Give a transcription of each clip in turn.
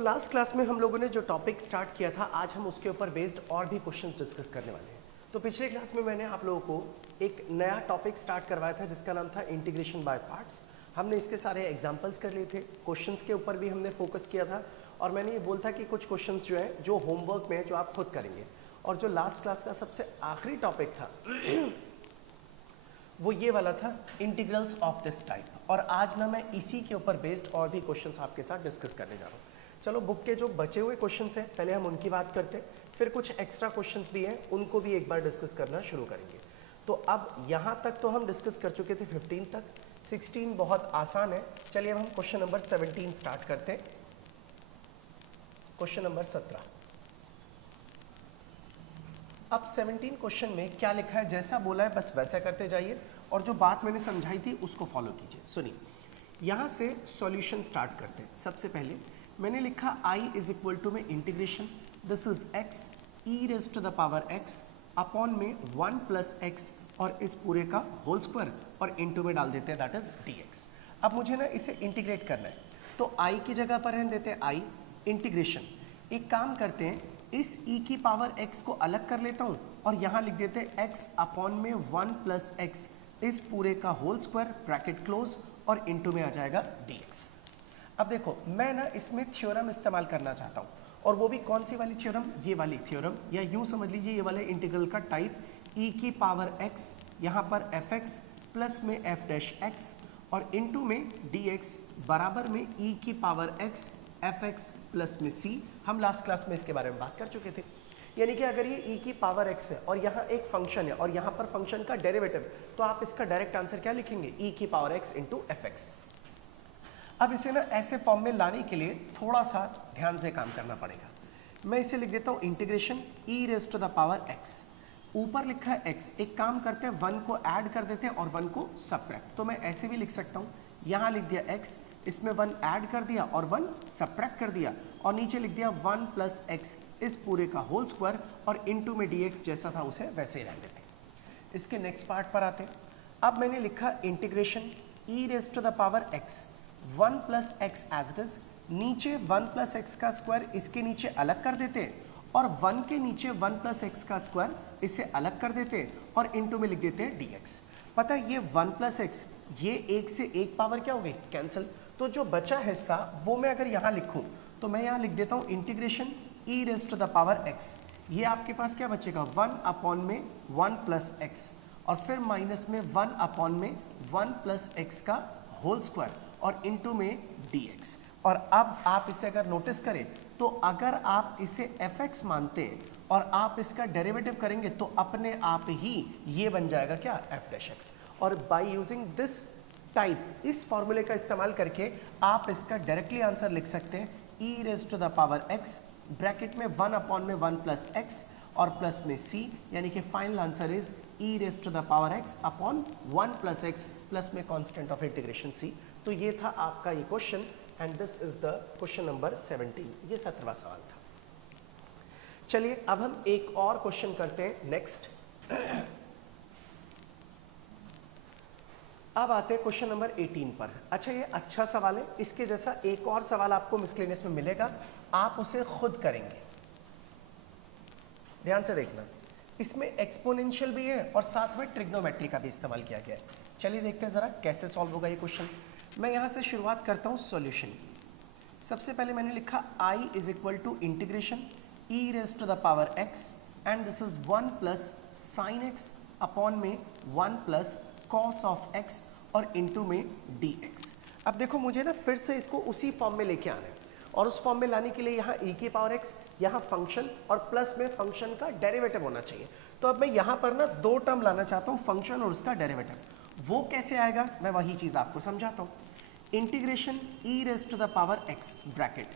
Last class में हम लोगों ने जो टॉपिक स्टार्ट किया था, आज हम उसके ऊपर बेस्ड और भी क्वेश्चंस डिस्कस करने वाले हैं। तो पिछले क्लास में मैंने आप लोगों को एक नया टॉपिक स्टार्ट करवाया था जिसका नाम था इंटीग्रेशन बाय पार्ट्स। हमने इसके सारे एग्जांपल्स कर लिए थे, क्वेश्चंस के ऊपर भी हमने फोकस किया था और मैंने ये बोला था कि कुछ क्वेश्चंस जो है जो होमवर्क में है जो आप खुद करेंगे। और जो लास्ट क्लास का सबसे आखिरी टॉपिक था वो ये वाला था इंटीग्रल्स ऑफ दिस टाइप। और आज ना मैं इसी के ऊपर बेस्ड और भी क्वेश्चंस आपके साथ डिस्कस करने जा रहा हूँ। चलो बुक के जो बचे हुए क्वेश्चंस हैं पहले हम उनकी बात करते हैं, फिर कुछ एक्स्ट्रा क्वेश्चंस भी हैं उनको भी एक बार डिस्कस करना शुरू करेंगे। तो अब यहाँ तक तो हम डिस्कस कर चुके थे 15 तक, 16 बहुत आसान है। चलिए अब हम क्वेश्चन नंबर 17 स्टार्ट करते हैं। Question number 17। अब 17 क्वेश्चन में क्या लिखा है, जैसा बोला है बस वैसा करते जाइए और जो बात मैंने समझाई थी उसको फॉलो कीजिए। सुनिए, यहाँ से सॉल्यूशन स्टार्ट करते हैं। सबसे पहले मैंने लिखा I इज इक्वल टू में integration this is x e raise to the power x upon में 1 प्लस x और इस पूरे का होल स्क्वायर और इनटू में डाल देते हैं दैट इज dx। अब मुझे ना इसे इंटीग्रेट करना है तो I की जगह पर रहने देते हैं I इंटीग्रेशन। एक काम करते हैं, इस e की पावर x को अलग कर लेता हूँ और यहाँ लिख देते हैं x अपॉन में 1 प्लस x इस पूरे का होल स्क्वायर ब्रैकेट क्लोज और इनटू में आ जाएगा dx। अब देखो मैं ना इसमें थ्योरम इस्तेमाल करना चाहता हूँ और वो भी कौन सी वाली थ्योरम, ये वाली थ्योरम, या यूँ समझ लीजिए ये वाले इंटीग्रल का टाइप e की पावर x यहाँ पर fx प्लस में f डैश x और इनटू में dx बराबर में e की पावर x fx प्लस में c। हम लास्ट क्लास में इसके बारे में बात कर चुके थे। यानी कि अगर ये e की पावर x है और यहाँ एक फंक्शन है और यहाँ पर फंक्शन का डेरिवेटिव, तो आप इसका डायरेक्ट आंसर क्या लिखेंगे, e की पावर x इंटू fx। अब इसे ना ऐसे फॉर्म में लाने के लिए थोड़ा सा ध्यान से काम करना पड़ेगा। मैं इसे लिख देता हूँ integration e raise to the power x। ऊपर लिखा है x, एक काम करते हैं 1 को ऐड कर देते हैं और 1 को सबट्रैक्ट। तो मैं ऐसे भी लिख सकता हूँ, यहाँ लिख दिया x, इसमें 1 ऐड कर दिया और 1 सबट्रैक्ट कर दिया और नीचे लिख दिया 1 प्लस x इस पूरे का होल स्क्वायर और इनटू में dx जैसा था उसे वैसे ही रहने देते हैं। इसके नेक्स्ट पार्ट पर आते हैं। अब मैंने लिखा integration e raise to the power x 1 plus X as it is, नीचे 1 प्लस एक्स का स्क्वायर इसके नीचे अलग कर देते हैं और 1 के नीचे 1 प्लस एक्स का स्क्वायर इसे अलग कर देते हैं और इनटू में लिख देते हैं dx। पता है ये 1 प्लस एक्स, ये एक से एक पावर क्या हो गई, कैंसिल। तो जो बचा हिस्सा वो मैं अगर यहाँ लिखूँ तो मैं यहाँ लिख देता हूँ integration e raise to the power x। ये आपके पास क्या बचेगा, 1 अपॉन में 1 प्लस एक्स और फिर माइनस में 1 अपॉन में 1 प्लस एक्स का होल स्क्वायर और इनटू में dx। और अब आप इसे अगर नोटिस करें तो अगर आप इसे fx मानते हैं और आप इसका डेरिवेटिव करेंगे तो अपने आप ही ये बन जाएगा क्या, f डैश x। और बाय यूजिंग दिस टाइप, इस फॉर्मूले का इस्तेमाल करके आप इसका डायरेक्टली आंसर लिख सकते हैं e raise to the power x bracket में 1 अपॉन में 1 प्लस x और प्लस में c, यानी कि final answer is e raise to the power x upon 1 plus x plus में कांस्टेंट ऑफ इंटीग्रेशन c। तो ये था आपका ये question and this is the question number 17। ये 17वां सवाल था। चलिए अब हम एक और क्वेश्चन करते हैं नेक्स्ट। अब आते हैं क्वेश्चन नंबर 18 पर। अच्छा ये अच्छा सवाल है, इसके जैसा एक और सवाल आपको मिसलेनियस में मिलेगा, आप उसे खुद करेंगे। ध्यान से देखना, इसमें एक्सपोनेंशियल भी है और साथ में ट्रिग्नोमेट्री का भी इस्तेमाल किया गया है। चलिए देखते हैं जरा कैसे सॉल्व होगा ये क्वेश्चन। मैं यहाँ से शुरुआत करता हूँ सॉल्यूशन की। सबसे पहले मैंने लिखा I is equal to integration e raise to the power x and this is 1 plus sine x upon में 1 प्लस कॉस ऑफ x और इनटू में dx। अब देखो मुझे ना फिर से इसको उसी फॉर्म में लेके आना है और उस फॉर्म में लाने के लिए यहाँ e की पावर x, यहाँ फंक्शन और प्लस में फंक्शन का डेरिवेटिव होना चाहिए। तो अब मैं यहाँ पर ना दो टर्म लाना चाहता हूँ, फंक्शन और उसका डेरिवेटिव। वो कैसे आएगा मैं वही चीज़ आपको समझाता हूँ। Integration e raise to the power x bracket,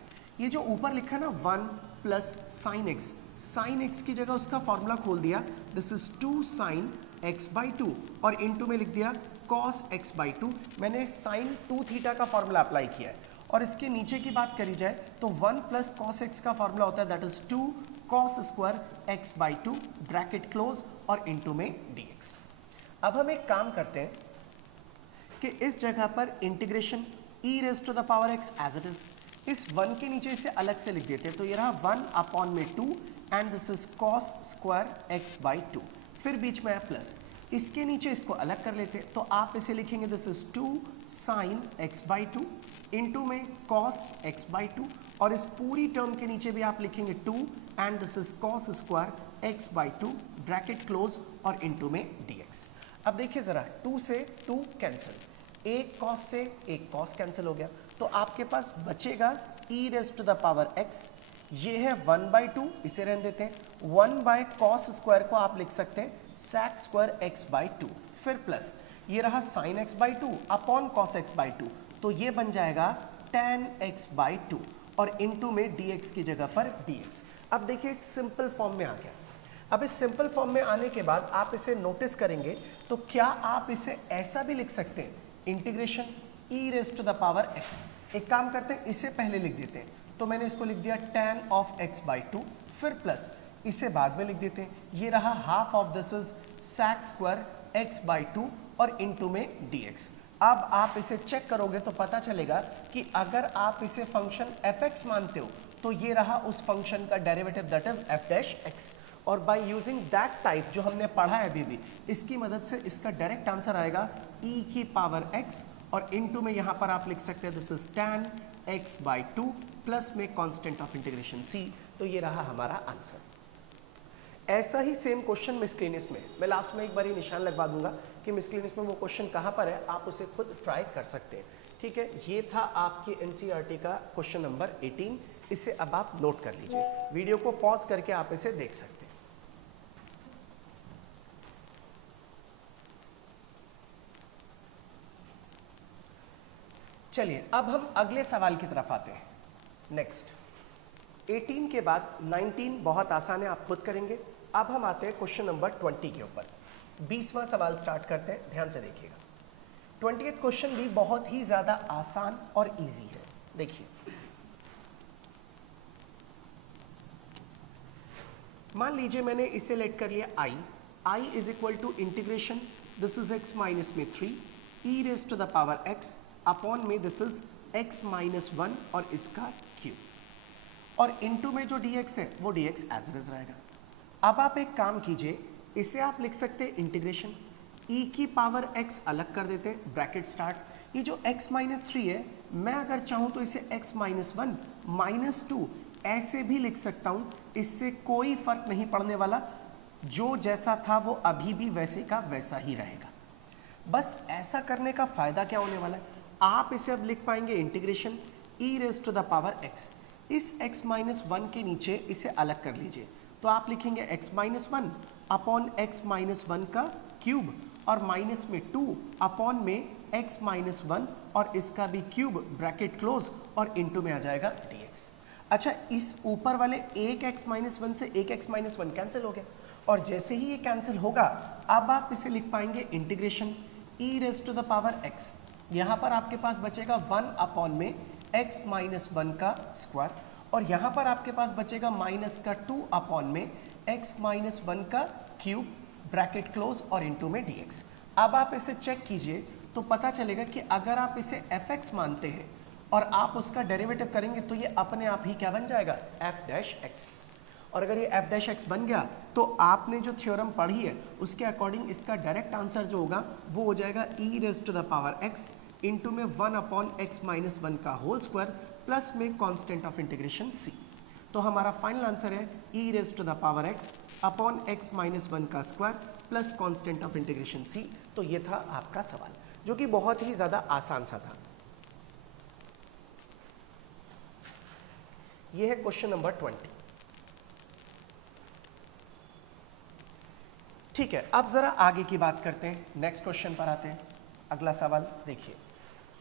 ये जो ऊपर लिखा ना 1 plus sine x, sine x की जगह उसका फॉर्मूला खोल दिया, this is 2 sine x by 2 और इनटू में लिख दिया कॉस x बाई 2। मैंने साइन 2 थीटा का फॉर्मूला अप्लाई किया है और इसके नीचे की बात करी जाए तो 1 प्लस कॉस x का फॉर्मूला होता है that is 2 cos square x by 2 bracket close और इनटू में dx। अब हम एक काम करते हैं कि इस जगह पर integration e raise to the power x as it is, इस 1 के नीचे इसे अलग से लिख देते हैं, तो ये रहा 1 अपॉन में 2 and this is cos square x by 2, फिर बीच में है प्लस, इसके नीचे इसको अलग कर लेते हैं, तो आप इसे लिखेंगे this is 2 sine x by 2 into में कॉस x बाई 2, और इस पूरी टर्म के नीचे भी आप लिखेंगे 2 and this is cos square x by 2 bracket close और इंटू में dx। अब देखिए जरा 2 से 2 कैंसिल, एक कॉस से एक कॉस कैंसिल हो गया, तो आपके पास बचेगा e raise to the power x, ये है 1 बाई 2, इसे रहने देते हैं, 1 बाय कॉस स्क्वायर को आप लिख सकते हैं sec स्क्वायर x बाई 2, फिर प्लस ये रहा sin x by 2 upon cos x by 2, तो ये बन जाएगा tan x बाई 2 और इंटू में dx की जगह पर dx। अब देखिए एक सिंपल फॉर्म में आ गया। अब इस सिंपल फॉर्म में आने के बाद आप इसे नोटिस करेंगे तो क्या आप इसे ऐसा भी लिख सकते हैं, integration e raise to the power x। एक काम करते हैं, इसे पहले लिख देते हैं, तो मैंने इसको लिख दिया tan ऑफ x बाई 2, फिर प्लस इसे बाद में लिख देते हैं, ये रहा half of this is sec square x by 2 और इंटू में dx। अब आप इसे चेक करोगे तो पता चलेगा कि अगर आप इसे फंक्शन fx मानते हो तो ये रहा उस फंक्शन का derivative that is f dash x, और बाय यूजिंग दैट टाइप जो हमने पढ़ा है अभी भी, इसकी मदद से इसका डायरेक्ट आंसर आएगा e की पावर x और इनटू में यहाँ पर आप लिख सकते हैं this is tan x by 2 plus में कांस्टेंट ऑफ इंटीग्रेशन c, तो ये रहा हमारा आंसर। ऐसा ही सेम क्वेश्चन मिसक्लेनियस में, मैं लास्ट में एक बार निशान लगवा दूंगा कि मिसक्लेनियस में वो क्वेश्चन कहाँ पर है, आप उसे खुद ट्राई कर सकते हैं। ठीक है, ये था आपके एनसीईआरटी का क्वेश्चन नंबर 18, इसे अब आप नोट कर लीजिए, वीडियो को पॉज करके आप इसे देख सकते हैं। चलिए अब हम अगले सवाल की तरफ आते हैं। नेक्स्ट 18 के बाद 19 बहुत आसान है, आप खुद करेंगे। अब हम आते हैं क्वेश्चन नंबर 20 के ऊपर, 20वां सवाल स्टार्ट करते हैं, ध्यान से देखिएगा। 20th क्वेश्चन भी बहुत ही ज्यादा आसान और इजी है। देखिए, मान लीजिए मैंने इसे लेट कर लिया i is equal to integration this is x minus में 3 e raise to the power x upon में दिस इज x माइनस 1 और इसका क्यूब, और इनटू में जो dx है वो dx एज इट इज रहेगा। अब आप एक काम कीजिए, इसे आप लिख सकते हैं इंटीग्रेशन e की पावर x अलग कर देते हैं, ब्रैकेट स्टार्ट, ये जो x माइनस 3 है मैं अगर चाहूँ तो इसे x माइनस 1 माइनस 2 ऐसे भी लिख सकता हूँ, इससे कोई फर्क नहीं पड़ने वाला, जो जैसा था वो अभी भी वैसे का वैसा ही रहेगा। बस ऐसा करने का फायदा क्या होने वाला है, आप इसे अब लिख पाएंगे integration e raise to the power x, इस x माइनस 1 के नीचे इसे अलग कर लीजिए, तो आप लिखेंगे x minus 1 upon x minus 1 का क्यूब और माइनस में 2 अपॉन में x माइनस 1 और इसका भी क्यूब ब्रैकेट क्लोज और इनटू में आ जाएगा dx। अच्छा, इस ऊपर वाले एक x माइनस 1 से एक x माइनस 1 कैंसिल हो गया, और जैसे ही ये कैंसिल होगा अब आप इसे लिख पाएंगे integration e raise to the power x, यहाँ पर आपके पास बचेगा 1 अपॉन में x माइनस 1 का स्क्वायर, और यहाँ पर आपके पास बचेगा माइनस का 2 अपॉन में x माइनस 1 का क्यूब ब्रैकेट क्लोज और इनटू में dx। अब आप इसे चेक कीजिए तो पता चलेगा कि अगर आप इसे fx मानते हैं और आप उसका डेरिवेटिव करेंगे तो ये अपने आप ही क्या बन जाएगा, f डैश x, और अगर ये f डैश x बन गया तो आपने जो थ्योरम पढ़ी है उसके अकॉर्डिंग इसका डायरेक्ट आंसर जो होगा वो हो जाएगा e raise to the power x into में 1 अपॉन x माइनस 1 का होल स्क्वायर प्लस में कांस्टेंट ऑफ इंटीग्रेशन c। तो हमारा फाइनल आंसर है e raise to the power x upon x minus 1 का square plus constant of integration c। तो ये था आपका सवाल, जो कि बहुत ही ज़्यादा आसान सा था। ये है क्वेश्चन नंबर 20। ठीक है, अब जरा आगे की बात करते हैं, नेक्स्ट क्वेश्चन पर आते हैं। अगला सवाल देखिए,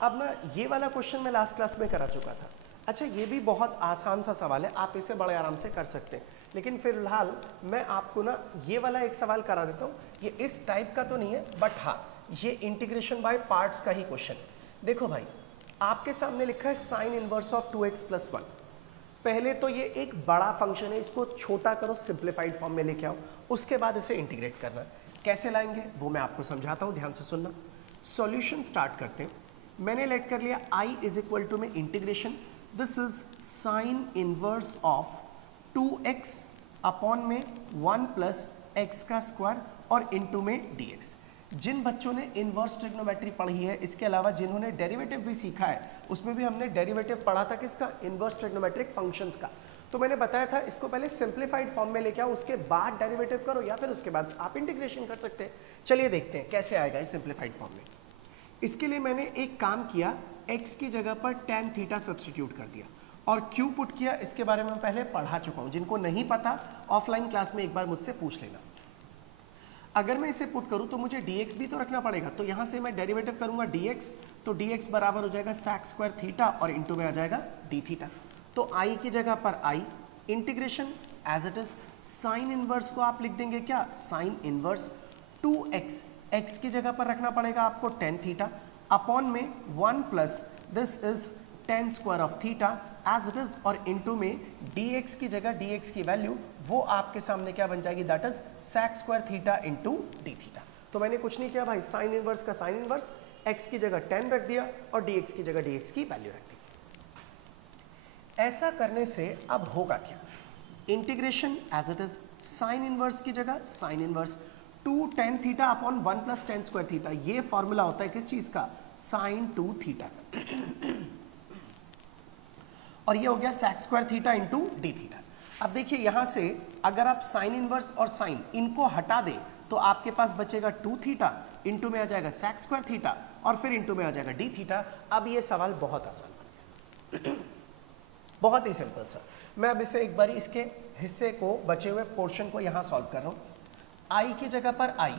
अब ना ये वाला क्वेश्चन मैं लास्ट क्लास में करा चुका था। अच्छा, ये भी बहुत आसान सा सवाल है, आप इसे बड़े आराम से कर सकते हैं, लेकिन फिलहाल मैं आपको ना ये वाला एक सवाल करा देता हूँ। ये इस टाइप का तो नहीं है, बट हाँ ये इंटीग्रेशन बाय पार्ट्स का ही क्वेश्चन है। देखो भाई, आपके सामने लिखा है sine inverse of 2x plus 1। पहले तो ये एक बड़ा फंक्शन है, इसको छोटा करो, सिंप्लीफाइड फॉर्म में लेके आओ, उसके बाद इसे इंटीग्रेट करना। कैसे लाएंगे वो मैं आपको समझाता हूँ, ध्यान से सुनना। सॉल्यूशन स्टार्ट करते हैं। मैंने लेट कर लिया i इज इक्वल टू में integration this is sine inverse of 2x upon में 1 प्लस एक्स का स्क्वायर और इनटू में dx। जिन बच्चों ने इनवर्स ट्रिग्नोमेट्री पढ़ी है, इसके अलावा जिन्होंने डेरिवेटिव भी सीखा है, उसमें भी हमने डेरिवेटिव पढ़ा था किसका, इनवर्स ट्रिग्नोमेट्रिक फंक्शंस का। तो मैंने बताया था इसको पहले सिंप्लीफाइड फॉर्म में लेके आओ, उसके बाद डेरिवेटिव करो या फिर उसके बाद आप इंटीग्रेशन कर सकते हैं। चलिए देखते हैं कैसे आएगा इस सिंप्लीफाइड फॉर्म में। इसके लिए मैंने एक काम किया, x की जगह पर tan थीटा सब्सटीट्यूट कर दिया और q पुट किया। इसके बारे में मैं पहले पढ़ा चुका हूं, जिनको नहीं पता ऑफलाइन क्लास में एक बार मुझसे पूछ लेना। अगर मैं इसे पुट करूं तो मुझे dx भी तो रखना पड़ेगा, तो यहां से मैं डेरिवेटिव करूंगा dx, तो dx बराबर हो जाएगा sec स्क्वायर थीटा और इंटू में आ जाएगा d थीटा। तो i की जगह पर i, integration as it is, sine inverse को आप लिख देंगे क्या, साइन इनवर्स 2x, x की जगह पर रखना पड़ेगा आपको tan थीटा अपॉन में 1 plus this is tan square of theta as it is, और इनटू में dx की जगह dx की वैल्यू वो आपके सामने क्या बन जाएगी, that is sec square theta into d theta. तो मैंने कुछ नहीं किया भाई, साइन इनवर्स का साइन इनवर्स, x की जगह tan रख दिया और dx की जगह dx की वैल्यू रख दी। ऐसा करने से अब होगा क्या, integration as it is, sine inverse की जगह साइन इनवर्स 2 tan थीटा upon 1 plus tan square theta, ये फॉर्मूला होता है किस चीज का, साइन 2 थीटा का, और ये हो गया sec square theta into D theta. अब देखिए यहां से अगर आप साइन इनवर्स और साइन इनको हटा दें तो आपके पास बचेगा 2 थीटा, इंटू में आ जाएगा sec स्क्वायर थीटा और फिर इंटू में आ जाएगा डी थीटा। अब ये सवाल बहुत आसान बन गया, बहुत ही सिंपल सा। मैं अब इसे एक बार इसके हिस्से को, बचे हुए पोर्शन को यहां सॉल्व कर रहा हूं। i की जगह पर i,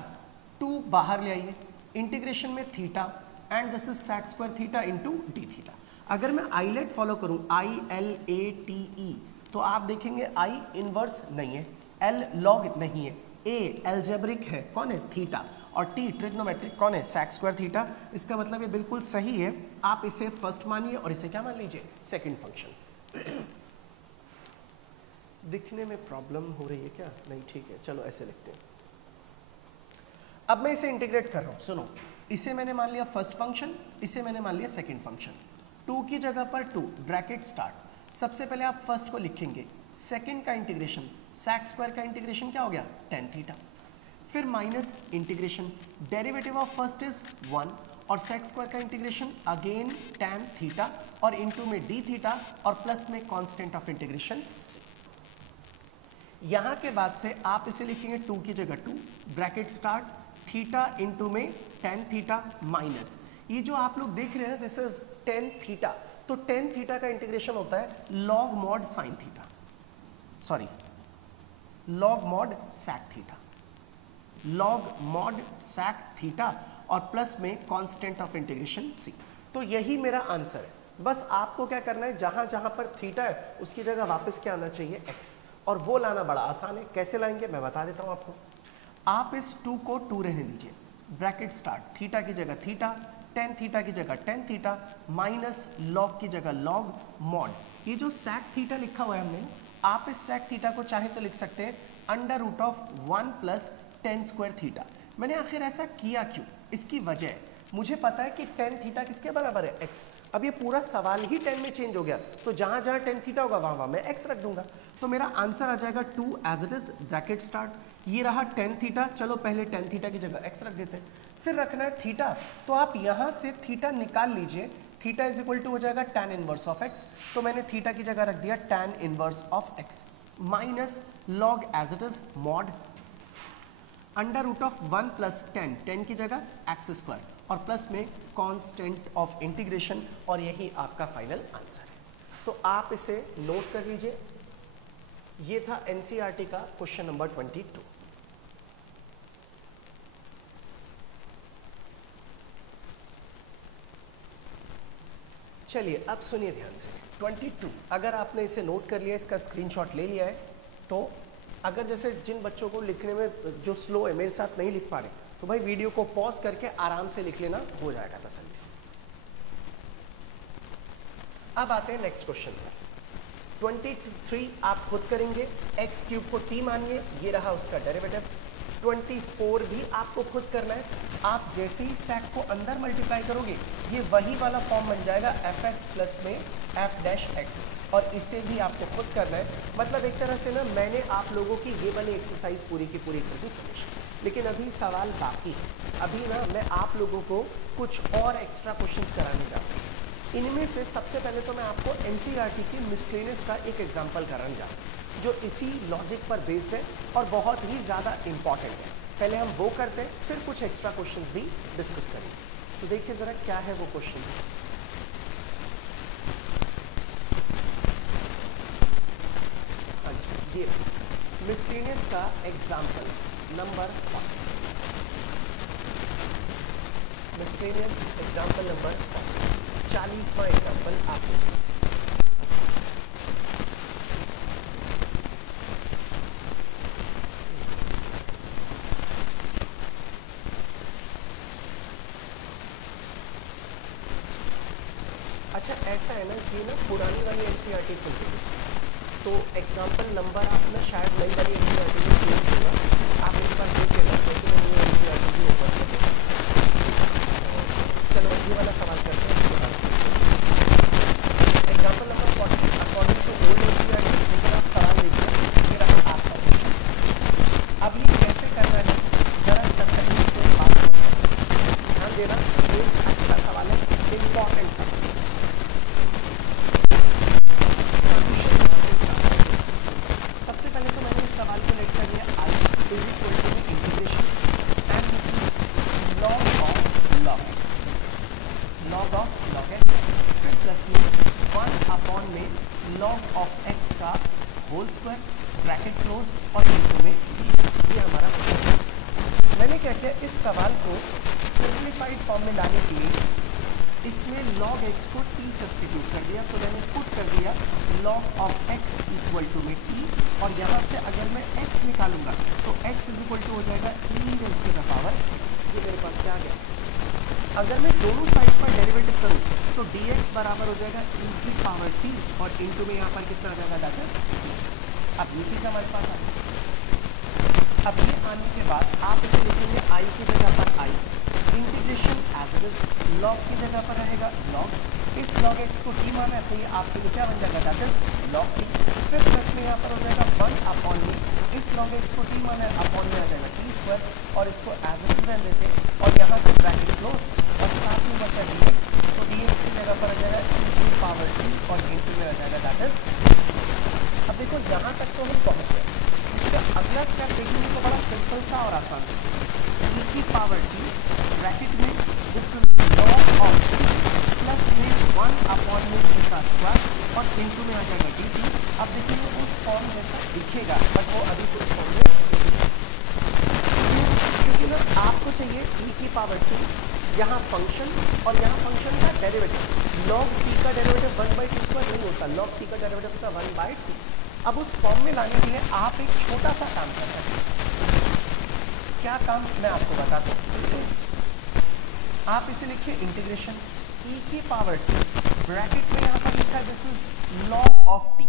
2 बाहर ले आइए, इंटीग्रेशन में theta and this is sec square theta into D theta. अगर मैं आईलेट फॉलो करूं, ILATE, तो आप देखेंगे I इनवर्स नहीं है, L लॉग नहीं है, A एल्जेब्रिक है, कौन है, थीटा, और T ट्रिग्नोमेट्रिक कौन है, sec स्क्वायर थीटा। इसका मतलब ये बिल्कुल सही है, आप इसे फर्स्ट मानिए और इसे क्या मान लीजिए, सेकंड फंक्शन। दिखने में प्रॉब्लम हो रही है क्या, नहीं ठीक है, चलो ऐसे लिखते हैं। अब मैं इसे इंटीग्रेट कर रहा हूं, सुनो, इसे मैंने मान लिया फर्स्ट फंक्शन, इसे मैंने मान लिया सेकंड फंक्शन। 2 की जगह पर 2, ब्रैकेट स्टार्ट, सबसे पहले आप फर्स्ट को लिखेंगे, सेकंड का इंटीग्रेशन, sec स्क्वायर का इंटीग्रेशन क्या हो गया, tan थीटा, फिर minus integration, derivative of first is 1 और sec स्क्वायर का इंटीग्रेशन अगेन tan थीटा और इंटू में d थीटा और प्लस में कांस्टेंट ऑफ इंटीग्रेशन c। यहां के बाद से आप इसे लिखेंगे 2 की जगह 2, ब्रैकेट स्टार्ट, थीटा इंटू में tan थीटा माइनस, ये जो आप लोग देख रहे हैं दिस इज tan थीटा, तो tan थीटा का इंटीग्रेशन होता है log mod sin theta, sorry log mod sec theta, log mod sec theta और प्लस में कांस्टेंट ऑफ इंटीग्रेशन c। तो यही मेरा आंसर है। बस आपको क्या करना है, जहां जहां पर थीटा है उसकी जगह वापस क्या आना चाहिए, x, और वो लाना बड़ा आसान है। कैसे लाएंगे मैं बता देता हूं आपको। आप इस 2 को 2 रहने दीजिए, ब्रैकेट स्टार्ट, थीटा की जगह थीटा, tan थीटा की जगह tan थीटा माइनस log की जगह log mod, ये जो sec थीटा लिखा हुआ है हमने, आप इस sec थीटा को चाहे तो लिख सकते हैं under root of 1 plus tan square theta. मैंने आखिर ऐसा किया क्यों, इसकी वजह, मुझे पता है कि tan थीटा किसके बराबर है, x। अब ये पूरा सवाल ही tan में चेंज हो गया, तो जहां जहां tan थीटा होगा वहां मैं x रख दूंगा, तो मेरा आंसर आ जाएगा 2 as it is, bracket start, ये रहा tan थीटा, चलो पहले tan थीटा की जगह x रख देते हैं, फिर रखना है थीटा, तो आप यहां से थीटा निकाल लीजिए, थीटा इज इक्वल टू हो जाएगा tan इनवर्स ऑफ x, तो मैंने थीटा की जगह रख दिया tan inverse of x minus log as it is mod under root of 1 plus 10 की जगह x स्क्वायर और प्लस में कांस्टेंट ऑफ इंटीग्रेशन, और यही आपका फाइनल आंसर है। तो आप इसे नोट कर लीजिए, ये था एनसीईआरटी का क्वेश्चन नंबर 22। चलिए अब सुनिए ध्यान से, 22 अगर आपने इसे नोट कर लिया, इसका स्क्रीनशॉट ले लिया है, तो अगर जैसे जिन बच्चों को लिखने में जो स्लो है, मेरे साथ नहीं लिख पा रहे, तो भाई वीडियो को पॉज करके आराम से लिख लेना, हो जाएगा तसल्ली से। अब आते हैं नेक्स्ट क्वेश्चन पर। 23 आप खुद करेंगे, x क्यूब को t मानिए, ये रहा उसका डेरिवेटिव, 24 भी आपको खुद करना है। आप जैसे ही sec को अंदर मल्टीप्लाई करोगे ये वही वाला फॉर्म बन जाएगा fx प्लस में f डैश x, और इसे भी आपको खुद करना है। मतलब एक तरह से ना मैंने आप लोगों की ये वाली एक्सरसाइज पूरी की पूरी कर दी फिनिश, लेकिन अभी सवाल बाकी है। अभी ना मैं आप लोगों को कुछ और एक्स्ट्रा क्वेश्चंस कराने जा रहा हूँ। इनमें से सबसे पहले तो मैं आपको एनसीईआरटी की मिसलेनियस का एक एग्जांपल कराने जा रहा हूँ जो इसी लॉजिक पर बेस्ड है और बहुत ही ज़्यादा इम्पॉर्टेंट है। पहले हम वो करते हैं, फिर कुछ एक्स्ट्रा क्वेश्चंस भी डिस्कस करेंगे। तो देखिए ज़रा क्या है वो क्वेश्चन। हाँ जी, ये मिसलेनियस का example number 1, miscellaneous example number 40वां एग्जाम्पल आप देख सकते हैं। अच्छा ऐसा है ना कि ना पुरानी वाली एनसीईआरटी खुल गई, तो एग्जाम्पल नंबर आप ना शायद नई वाली एनसीईआरटी में चेंज होगा। आप एक बार देख लेना जैसे मैं न्यू एनसीईआरटी की ऊपर से देखा। चलो ये वाला सवाल करते हैं। Example number 40 according to old NCERT, लेकिन आप सवाल देखिए फिर आपका। अब ये कैसे करना है जरा तसल्ली से बात को ध्यान देना। एक अच्छा सवाल है, इम्पॉर्टेंट सवाल। सबसे पहले तो मैंने इस सवाल को लेकर लिया I is equal to integration and this is log of log x, log of log x फिर प्लस में 1 अपॉन में log ऑफ x का होल स्क्वायर ब्रैकेट क्लोज और इनटू में dx। ये हमारा मैंने क्या किया, इस सवाल को सिंप्लीफाइड फॉर्म में लाने के लिए इसमें log x को t सब्सटीट्यूट कर दिया। तो मैंने पुट कर दिया log of x equal to में t, और यहाँ से अगर मैं x निकालूंगा तो x इज इक्वल टू हो जाएगा e raise to the power, ये मेरे पास क्या आ गया। अगर मैं दोनों साइड पर डेरिवेटिव करूँ तो dx बराबर हो जाएगा e की पावर t, और इनटू में यहाँ पर कितना आ जाएगा दैट इज। अब ये चीज़ हमारे पास आ गई। अब ये आने के बाद आप इसे लिखेंगे i की जगह पर i, integration as it is log की जगह पर रहेगा लॉग, इस log x को t माना है तो ये आपके लिए क्या बन जाएगा दैट इज log t। फिर प्लस में यहाँ पर हो जाएगा 1 अपॉन में, इस log x को t माना है अपॉन में आ जाएगा t स्क्वायर, और इसको एज इट इज रहने देते हैं, और यहाँ से ब्रैकेट क्लोज और साथ में बचा dx, तो dx की जगह पर आ जाएगा e की पावर t और इनटू में आ जाएगा दैट इज। अब देखो यहाँ तक तो हम पहुँच गए, इसका अगला स्टेप देखेंगे तो बड़ा सिंपल सा और आसान सा, e की पावर t ब्रैकेट में this is log of t plus में 1 अपॉन में t का स्क्वायर और इनटू में आ जाएगा dt। अब देखिए उस फॉर्म जैसा दिखेगा बट वो अभी तो उस फॉर्म में क्योंकि ना आपको चाहिए e की पावर t, यहाँ फंक्शन और यहाँ फंक्शन का डेरिवेटिव। log t का डेरिवेटिव 1/t स्क्वायर नहीं होता, log t का डेरिवेटिव होता है 1/t। अब उस फॉर्म में लाने के लिए आप एक छोटा सा काम कर सकते हैं। क्या काम मैं आपको बताता हूँ। आप इसे लिखिए इंटीग्रेशन e की पावर t, ब्रैकेट में यहाँ पर लिखा है this is log of t।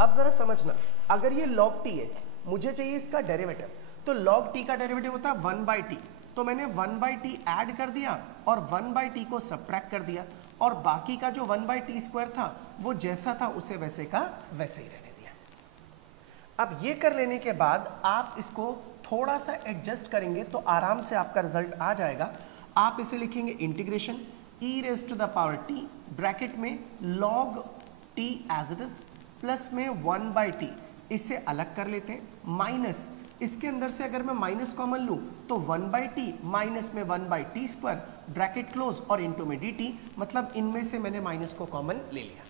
अब जरा समझना, अगर ये log t है, मुझे चाहिए इसका डेरिवेटिव, तो log t का डेरिवेटिव होता है 1/t, तो मैंने 1/t ऐड कर दिया और 1/t को सब्ट्रैक्ट कर दिया, और बाकी का जो 1/t स्क्वायर था वो जैसा था उसे वैसे का वैसे ही रहने दिया। अब ये कर लेने के बाद आप इसको थोड़ा सा एडजस्ट करेंगे तो आराम से आपका रिजल्ट आ जाएगा। आप इसे लिखेंगे integration e raise to the power t bracket में log t as it is plus में 1/t, इससे अलग कर लेते हैं माइनस, इसके अंदर से अगर मैं माइनस कॉमन लूँ तो 1/t माइनस में 1/t स्क्वायर ब्रैकेट क्लोज और इनटू में dt, मतलब इनमें से मैंने माइनस को कॉमन ले लिया।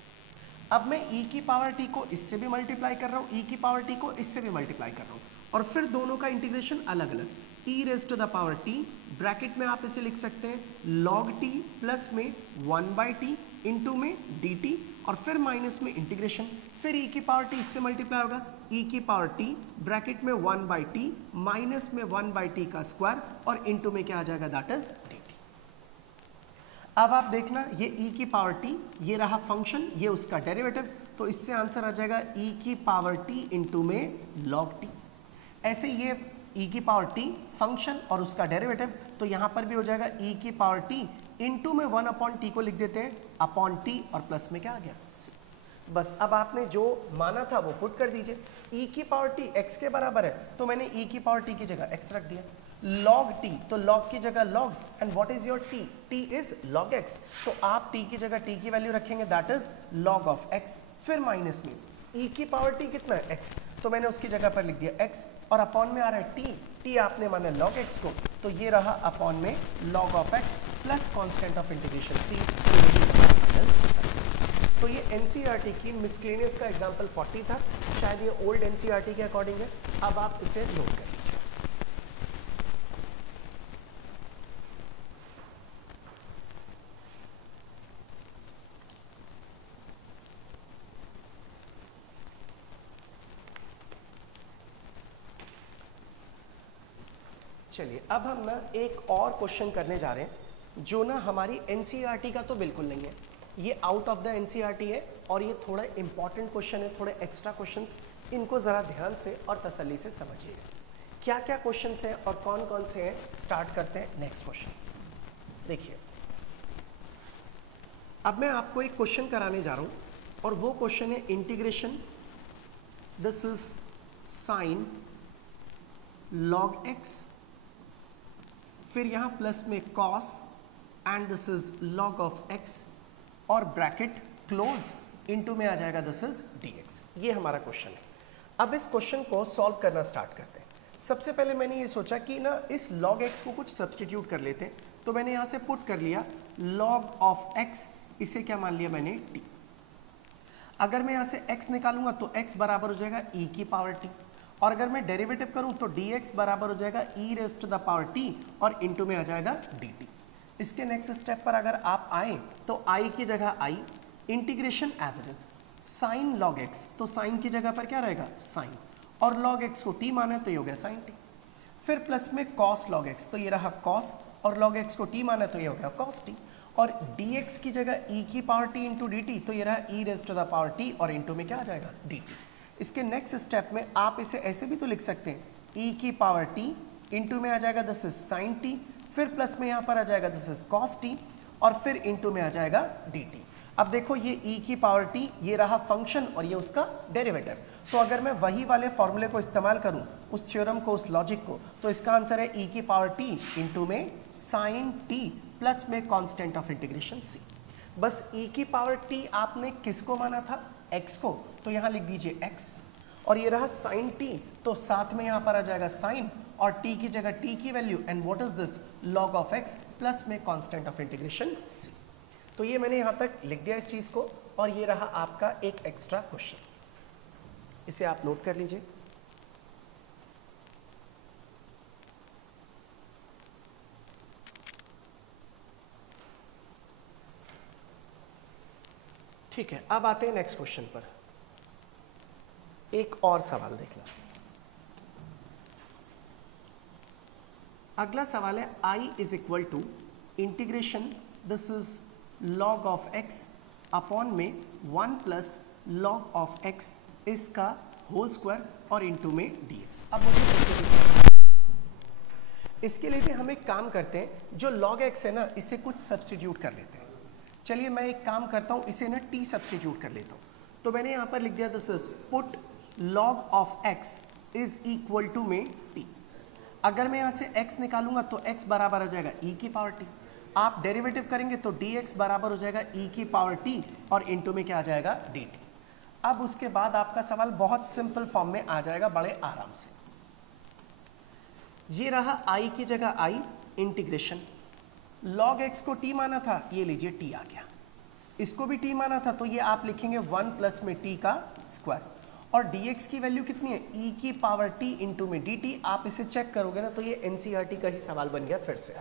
अब मैं e की पावर t को इससे भी मल्टीप्लाई कर रहा हूँ, e की पावर t को इससे भी मल्टीप्लाई कर रहा हूँ, और फिर दोनों का इंटीग्रेशन अलग अलग। e raise to the power t bracket में आप इसे लिख सकते हैं log t प्लस में 1/t इंटू में dt, और फिर माइनस में इंटीग्रेशन, फिर e की पावर t इससे मल्टीप्लाई होगा e की पावर t ब्रैकेट में 1/t माइनस में 1/t का स्क्वायर और इंटू में क्या आ जाएगा दैट इज dt। अब आप देखना ये e की पावर t, ये रहा फंक्शन, ये उसका डेरिवेटिव, तो इससे आंसर आ जाएगा e की पावर t इंटू में log t। ऐसे ये ई की पावर टी फंक्शन और उसका डेरिवेटिव, तो यहाँ पर भी हो जाएगा ई की पावर टी इंटू में 1 अपॉन टी को लिख देते हैं अपॉन टी और प्लस में क्या आ गया सी। बस अब आपने जो माना था वो पुट कर दीजिए। ई की पावर टी एक्स के बराबर है तो मैंने ई की पावर टी की जगह एक्स रख दिया। log t तो log की जगह log, and what is your t? t is log x, तो आप t की जगह t की वैल्यू रखेंगे that is log of x, फिर माइनस में e की पावर t कितना है x, तो मैंने उसकी जगह पर लिख दिया x और अपॉन में आ रहा है t आपने माना log x को, तो ये रहा अपॉन में log of x plus constant of integration c। तो ये एनसीईआरटी की मिसलेनियस का एग्जांपल 40 था, शायद ये ओल्ड एनसीईआरटी के अकॉर्डिंग है। अब आप इसे नोट कर लीजिए। चलिए अब हम ना एक और क्वेश्चन करने जा रहे हैं जो ना हमारी एनसीईआरटी का तो बिल्कुल नहीं है, ये आउट ऑफ द एनसीईआरटी है और ये थोड़ा इंपॉर्टेंट क्वेश्चन है, थोड़े एक्स्ट्रा क्वेश्चंस, इनको ज़रा ध्यान से और तसल्ली से समझिएगा क्या क्या क्वेश्चंस हैं और कौन कौन से हैं। स्टार्ट करते हैं नेक्स्ट क्वेश्चन। देखिए अब मैं आपको एक क्वेश्चन कराने जा रहा हूँ और वो क्वेश्चन है integration, this is sine log x, फिर यहाँ प्लस में cos and this is log of x और ब्रैकेट क्लोज इनटू में आ जाएगा दिस इज dx। ये हमारा क्वेश्चन है। अब इस क्वेश्चन को सॉल्व करना स्टार्ट करते हैं। सबसे पहले मैंने ये सोचा कि ना इस log x को कुछ सब्सटीट्यूट कर लेते हैं, तो मैंने यहाँ से पुट कर लिया log ऑफ x, इसे क्या मान लिया मैंने t। अगर मैं यहाँ से x निकालूंगा तो x बराबर हो जाएगा e की पावर t, और अगर मैं डेरिवेटिव करूं तो dx बराबर हो जाएगा e raise to the power t और इनटू में आ जाएगा dt। इसके नेक्स्ट स्टेप पर अगर आप आए तो i की जगह i, integration as it is sine log x, तो साइन की जगह पर क्या रहेगा साइन, और log x को t माना तो ये हो गया साइन t, फिर प्लस में cos log x, तो ये रहा cos, और log x को t माना तो ये हो गया cos t, और dx की जगह e की पावर t इंटू dt, तो ये रहा e raise to the power t और इनटू में क्या आ जाएगा dt। इसके नेक्स्ट स्टेप में आप इसे ऐसे भी तो लिख सकते हैं e की पावर t इंटू में आ जाएगा दिस इज साइन t, फिर प्लस में यहाँ पर आ जाएगा दिस इज cos t और फिर इनटू में आ जाएगा dt। अब देखो ये e की पावर t ये रहा फंक्शन और ये उसका डेरिवेटिव, तो अगर मैं वही वाले फॉर्मूले को इस्तेमाल करूं, उस थ्योरम को, उस लॉजिक को, तो इसका आंसर है e की पावर t इंटू में साइन t प्लस में कांस्टेंट ऑफ इंटीग्रेशन c। बस e की पावर t आपने किसको माना था x को, तो यहाँ लिख दीजिए x, और ये रहा साइन t, तो साथ में यहाँ पर आ जाएगा साइन और t की जगह t की value, and what is this log of x plus में कांस्टेंट ऑफ इंटीग्रेशन c। तो ये मैंने यहाँ तक लिख दिया इस चीज़ को, और ये रहा आपका एक एक्स्ट्रा क्वेश्चन, इसे आप नोट कर लीजिए। ठीक है, अब आते हैं नेक्स्ट क्वेश्चन पर। एक और सवाल देखना। अगला सवाल है I is equal to integration, this is log of x upon में 1 प्लस log ऑफ x इसका होल स्क्वायर और इनटू में dx। अब मुझे इसके लिए भी हम एक काम करते हैं, जो log x है ना इसे कुछ सब्सटीट्यूट कर लेते हैं। चलिए मैं एक काम करता हूँ, इसे ना t सब्सटीट्यूट कर लेता हूँ, तो मैंने यहाँ पर लिख दिया this is put log of x is equal to में t। अगर मैं यहाँ से x निकालूंगा तो x बराबर आ जाएगा e की पावर t, आप डेरिवेटिव करेंगे तो dx बराबर हो जाएगा e की पावर t और इनटू में क्या आ जाएगा dt। अब उसके बाद आपका सवाल बहुत सिंपल फॉर्म में आ जाएगा बड़े आराम से। ये रहा i की जगह i, इंटीग्रेशन log x को t माना था, ये लीजिए t आ गया, इसको भी t माना था, तो ये आप लिखेंगे 1 प्लस में t का स्क्वायर, और dx की वैल्यू कितनी है e की पावर t इंटू में dt। आप इसे चेक करोगे ना तो ये एनसीईआरटी का ही सवाल बन गया फिर से।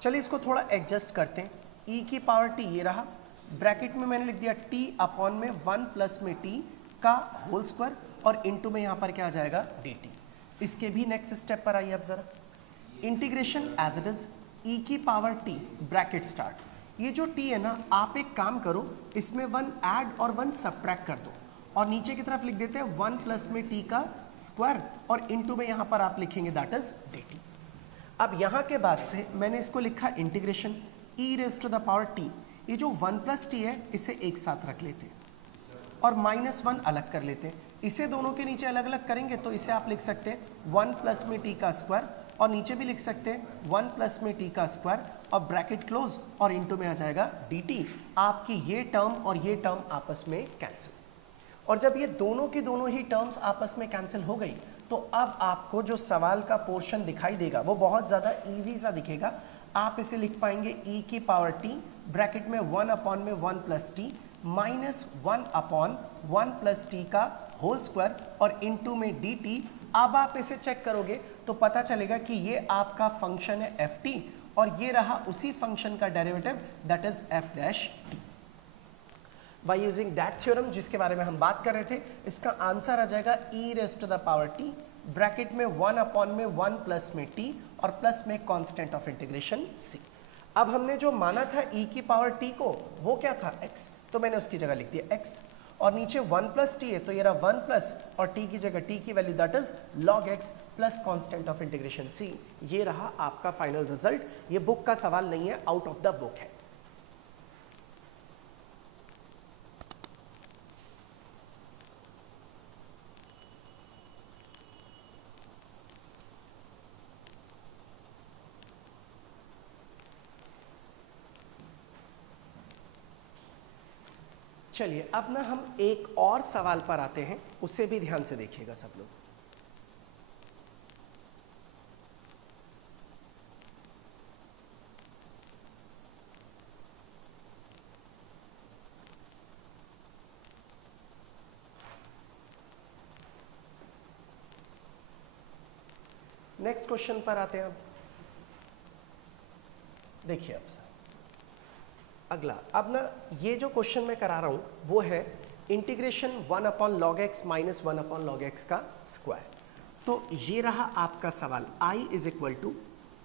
चलिए इसको थोड़ा एडजस्ट करते हैं। e की पावर t ये रहा, ब्रैकेट में मैंने लिख दिया t अपॉन में 1 प्लस में t का होल स्क्वायर और इनटू में यहाँ पर क्या आ जाएगा dt। इसके भी नेक्स्ट स्टेप पर आइए अब जरा, integration as it is e की पावर t ब्रैकेट स्टार्ट। ये जो t है ना, आप एक काम करो, इसमें 1 ऐड और 1 सब्ट्रैक्ट कर दो, और नीचे की तरफ लिख देते हैं 1 प्लस में टी का स्क्वायर और इनटू में यहां पर आप लिखेंगे दैट इज dt। अब यहां के बाद से मैंने इसको लिखा integration e raise to the power t. ये जो 1 प्लस टी है इसे एक साथ रख लेते हैं और -1 अलग कर लेते हैं। इसे दोनों के नीचे अलग अलग करेंगे तो इसे आप लिख सकते हैं 1 प्लस में टी का स्क्वायर और नीचे भी लिख सकते हैं 1 प्लस में टी का स्क्वायर और ब्रैकेट क्लोज और इनटू में आ जाएगा dt। आपकी ये टर्म और ये टर्म आपस में कैंसिल। और जब ये दोनों की दोनों ही टर्म्स आपस में कैंसिल हो गई तो अब आपको जो सवाल का पोर्शन दिखाई देगा वो बहुत ज़्यादा इजी सा दिखेगा। आप इसे लिख पाएंगे e की पावर t ब्रैकेट में 1 अपॉन में 1 plus T minus 1 upon 1 plus T का होल स्क्वायर और इनटू में dt। अब आप इसे चेक करोगे तो पता चलेगा कि ये आपका फंक्शन है एफ टी और ये रहा उसी फंक्शन का derivative that is F dash T. By using that theorem जिसके बारे में हम बात कर रहे थे, इसका आंसर आ जाएगा e raise to the power t bracket में 1 अपॉन में 1 प्लस में t और प्लस में कांस्टेंट ऑफ इंटीग्रेशन c। अब हमने जो माना था e की पावर t को वो क्या था x, तो मैंने उसकी जगह लिख दिया x और नीचे 1 प्लस टी है तो ये रहा 1 प्लस और t की जगह t की value that is log x plus constant of integration c। ये रहा आपका फाइनल रिजल्ट। ये बुक का सवाल नहीं है, आउट ऑफ द बुक है। चलिए अब ना हम एक और सवाल पर आते हैं, उसे भी ध्यान से देखिएगा सब लोग। नेक्स्ट क्वेश्चन पर आते हैं। अब देखिए अब अगला, अब ना ये जो क्वेश्चन मैं करा रहा हूं वो है integration 1 upon log x minus 1 upon log x का स्क्वायर। तो ये रहा आपका सवाल, i is equal to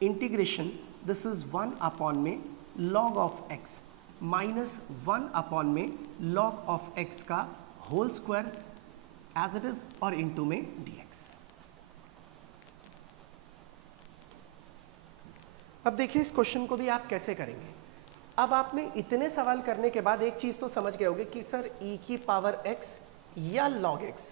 integration this is 1 upon में log of x minus 1 upon में लॉग ऑफ x का whole square as it is और इनटू में dx। अब देखिए इस क्वेश्चन को भी आप कैसे करेंगे। अब आपने इतने सवाल करने के बाद एक चीज तो समझ गए होंगे कि सर e की पावर x या log x,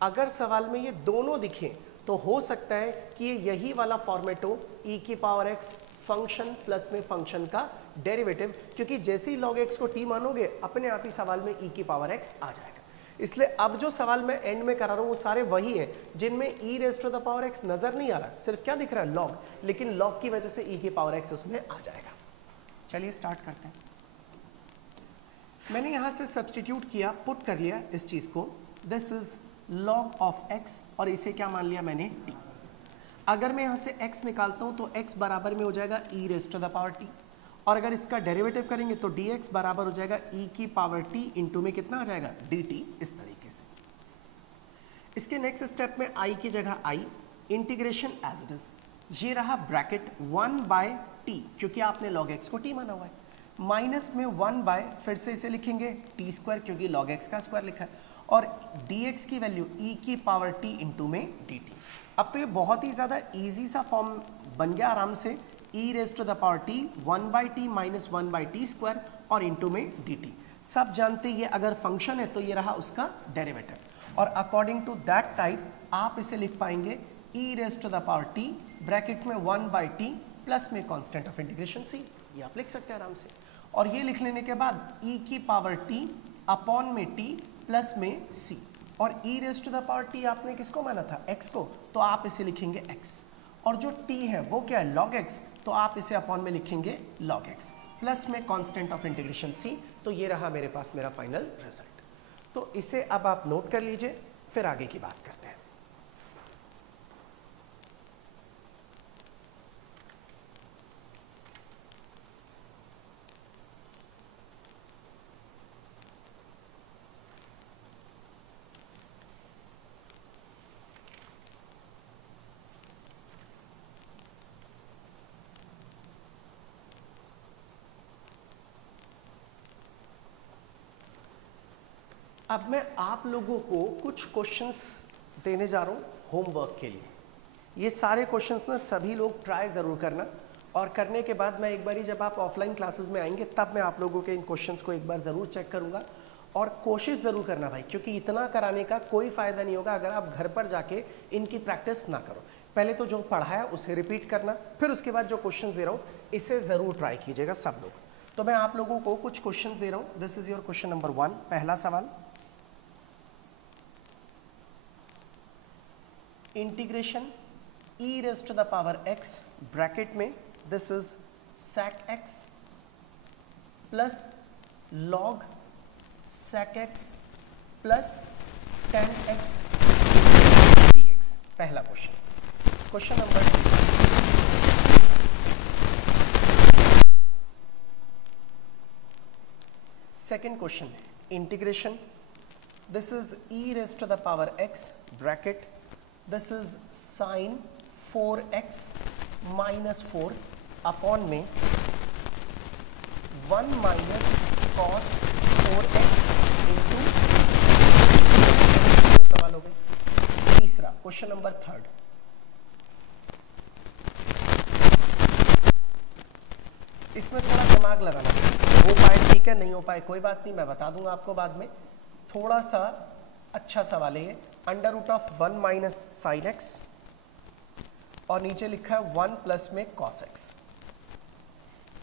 अगर सवाल में ये दोनों दिखे तो हो सकता है कि ये यही वाला फॉर्मेट हो, e की पावर x फंक्शन प्लस में फंक्शन का डेरिवेटिव, क्योंकि जैसे ही log x को t मानोगे अपने आप ही सवाल में e की पावर x आ जाएगा। इसलिए अब जो सवाल मैं एंड में करा रहा हूं वो सारे वही हैं जिनमें e raise to the power x नजर नहीं आ रहा, सिर्फ क्या दिख रहा है log, लेकिन log की वजह से e की पावर x उसमें आ जाएगा। चलिए स्टार्ट करते हैं। मैंने यहां से सब्स्टिट्यूट किया, पुट कर लिया इस चीज को, this is log of x और इसे क्या मान लिया मैंने t। अगर मैं यहां से x निकालता हूं तो x बराबर में हो जाएगा e raise to the power t और अगर इसका डेरिवेटिव करेंगे तो dx बराबर हो जाएगा e की पावर t इंटू में कितना आ जाएगा dt। इस तरीके से इसके नेक्स्ट स्टेप में i की जगह i integration as it is, ये रहा ब्रैकेट 1 बाय t क्योंकि आपने log x को t माना हुआ है, माइनस में 1 बाय फिर से इसे लिखेंगे t स्क्वायर क्योंकि log x का स्क्वायर लिखा है और dx की वैल्यू e की पावर t इंटू में dt। अब तो ये बहुत ही ज़्यादा इजी सा फॉर्म बन गया आराम से, e raise to the power t 1 by t minus 1 by t square और इंटू में dt। सब जानते ये अगर फंक्शन है तो ये रहा उसका डेरिवेटिव और अकॉर्डिंग टू दैट टाइप आप इसे लिख पाएंगे e raise to the power t bracket में 1 बाई टी प्लस में कांस्टेंट ऑफ इंटीग्रेशन c, ये आप लिख सकते हैं आराम से। और ये लिख लेने के बाद e की पावर t अपॉन में t प्लस में c और e raise to the power t आपने किसको माना था x को, तो आप इसे लिखेंगे x और जो t है वो क्या है log x, तो आप इसे अपॉन में लिखेंगे log x प्लस में कांस्टेंट ऑफ इंटीग्रेशन c। तो ये रहा मेरे पास मेरा फाइनल रिजल्ट। तो इसे अब आप नोट कर लीजिए, फिर आगे की बात करते हैं। अब मैं आप लोगों को कुछ क्वेश्चंस देने जा रहा हूँ होमवर्क के लिए। ये सारे क्वेश्चंस ना सभी लोग ट्राई ज़रूर करना, और करने के बाद मैं एक बारी जब आप ऑफलाइन क्लासेस में आएंगे तब मैं आप लोगों के इन क्वेश्चंस को एक बार ज़रूर चेक करूँगा। और कोशिश ज़रूर करना भाई, क्योंकि इतना कराने का कोई फ़ायदा नहीं होगा अगर आप घर पर जाके इनकी प्रैक्टिस ना करो। पहले तो जो पढ़ाया उसे रिपीट करना, फिर उसके बाद जो क्वेश्चंस दे रहा हूँ इसे ज़रूर ट्राई कीजिएगा सब लोग। तो मैं आप लोगों को कुछ क्वेश्चंस दे रहा हूँ। This is your question number 1। पहला सवाल, integration e raised to the power x bracket में this is sec x plus log sec x plus tan x dx। पहला question. Question number 2, second question है integration, this is e raised to the power x bracket, this is sin 4x minus 4 upon में 1 minus cos 4x into. दो सवाल हो गए। तीसरा question number 3, इसमें थोड़ा दिमाग लगाना, हो पाए ठीक है, नहीं हो पाए कोई बात नहीं, मैं बता दूंगा आपको बाद में। थोड़ा सा अच्छा सवाल है ये। Under root of 1 minus sine x और नीचे लिखा है 1 प्लस में cos x,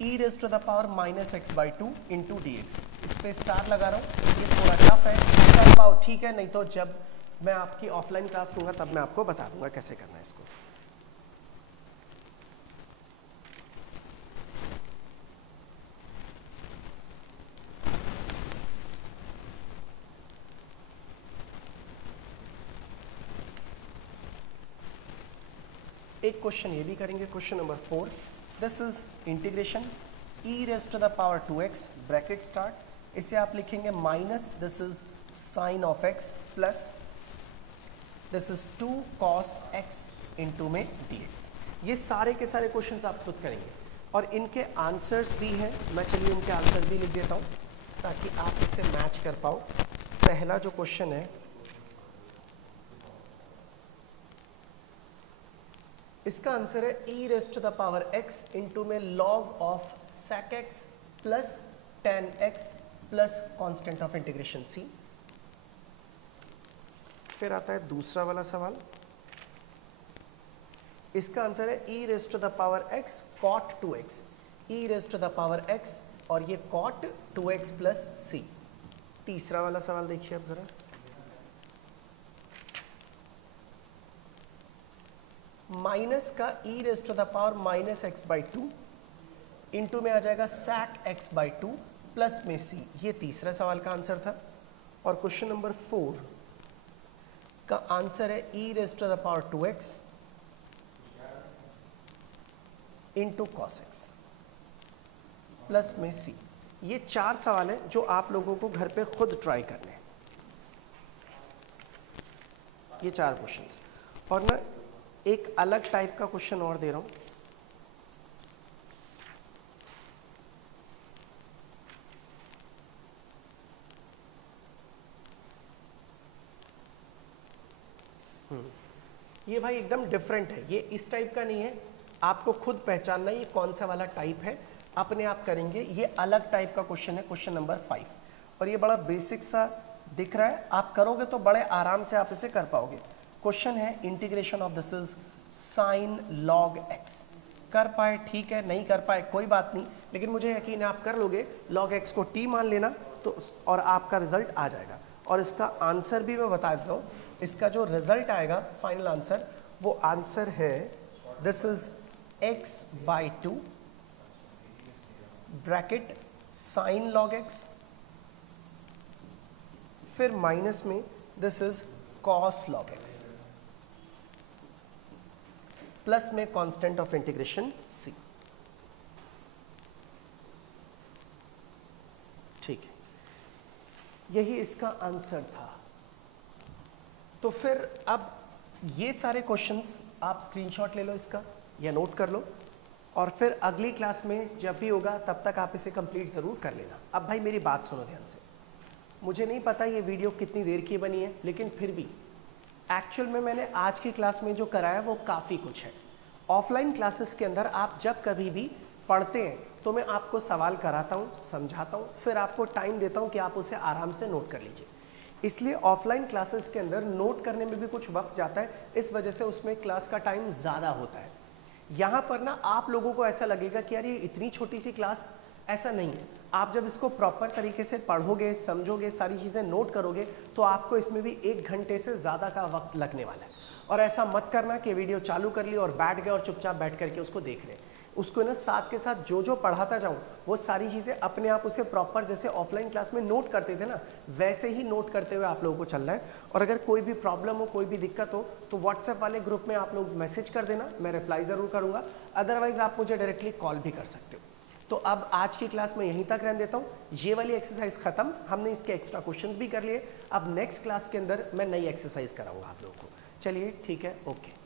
e raise to the power minus x by 2 into d x. इस पे स्टार लगा रहा हूँ, ये थोड़ा टफ है, कर पाओ ठीक है, नहीं तो जब मैं आपकी ऑफलाइन क्लास लूँगा तब मैं आपको बता दूंगा कैसे करना है इसको। एक क्वेश्चन ये भी करेंगे, question number 4। This is integration e raise to the power 2x bracket start, इसे आप लिखेंगे minus this is sine of x plus this is 2 cos x into में dx। ये सारे के सारे क्वेश्चंस आप खुद करेंगे और इनके आंसर्स भी हैं। मैं चलिए इनके आंसर भी लिख देता हूँ ताकि आप इसे मैच कर पाओ। पहला जो क्वेश्चन है इसका आंसर है e raise to the power x into में log of sec x plus tan x plus constant of integration c। फिर आता है दूसरा वाला सवाल, इसका आंसर है e raise to the power x cot 2x, e raise to the power x और ये cot 2x प्लस c। तीसरा वाला सवाल देखिए अब जरा, माइनस का e raise to the power minus x by 2 into में आ जाएगा sec x बाई 2 प्लस में c। ये तीसरा सवाल का आंसर था। और क्वेश्चन नंबर 4 का आंसर है e raise to the power 2x into cos x plus में c। ये 4 सवाल है जो आप लोगों को घर पे खुद ट्राई करने हैं, ये 4 क्वेश्चन। और ना एक अलग टाइप का क्वेश्चन और दे रहा हूं, ये भाई एकदम डिफरेंट है, ये इस टाइप का नहीं है, आपको खुद पहचानना है ये कौन सा वाला टाइप है, अपने आप करेंगे। ये अलग टाइप का क्वेश्चन है, क्वेश्चन नंबर 5, और ये बड़ा बेसिक सा दिख रहा है, आप करोगे तो बड़े आराम से आप इसे कर पाओगे। क्वेश्चन है integration of this is sign log x। कर पाए ठीक है, नहीं कर पाए कोई बात नहीं, लेकिन मुझे यकीन है आप कर लोगे। लॉग x को t मान लेना तो और आपका रिजल्ट आ जाएगा। और इसका आंसर भी मैं बता देता हूँ, इसका जो रिजल्ट आएगा फाइनल आंसर, वो आंसर है this is x by 2 bracket sign log x, फिर माइनस में this is cos log x plus में कांस्टेंट ऑफ इंटीग्रेशन c। ठीक है, यही इसका आंसर था। तो फिर अब ये सारे क्वेश्चंस आप स्क्रीनशॉट ले लो इसका या नोट कर लो, और फिर अगली क्लास में जब भी होगा तब तक आप इसे कंप्लीट जरूर कर लेना। अब भाई मेरी बात सुनो ध्यान से, मुझे नहीं पता ये वीडियो कितनी देर की बनी है, लेकिन फिर भी एक्चुअल में मैंने आज की क्लास में जो कराया वो काफ़ी कुछ है। ऑफलाइन क्लासेस के अंदर आप जब कभी भी पढ़ते हैं तो मैं आपको सवाल कराता हूँ, समझाता हूँ, फिर आपको टाइम देता हूँ कि आप उसे आराम से नोट कर लीजिए। इसलिए ऑफलाइन क्लासेस के अंदर नोट करने में भी कुछ वक्त जाता है, इस वजह से उसमें क्लास का टाइम ज़्यादा होता है। यहाँ पर ना आप लोगों को ऐसा लगेगा कि यार ये इतनी छोटी सी क्लास, ऐसा नहीं है। आप जब इसको प्रॉपर तरीके से पढ़ोगे, समझोगे, सारी चीज़ें नोट करोगे तो आपको इसमें भी 1 घंटे से ज़्यादा का वक्त लगने वाला है। और ऐसा मत करना कि वीडियो चालू कर ली और बैठ गए और चुपचाप बैठ करके उसको देख रहे। उसको ना साथ के साथ जो जो पढ़ाता जाऊँ वो सारी चीज़ें अपने आप उसे प्रॉपर जैसे ऑफलाइन क्लास में नोट करते थे ना, वैसे ही नोट करते हुए आप लोगों को चलना है। और अगर कोई भी प्रॉब्लम हो, कोई भी दिक्कत हो तो व्हाट्सएप वाले ग्रुप में आप लोग मैसेज कर देना, मैं रिप्लाई ज़रूर करूँगा। अदरवाइज़ आप मुझे डायरेक्टली कॉल भी कर सकते हो। तो अब आज की क्लास में यहीं तक रहने देता हूँ। ये वाली एक्सरसाइज खत्म, हमने इसके एक्स्ट्रा क्वेश्चंस भी कर लिए। अब नेक्स्ट क्लास के अंदर मैं नई एक्सरसाइज कराऊंगा आप लोगों को। चलिए ठीक है, ओके।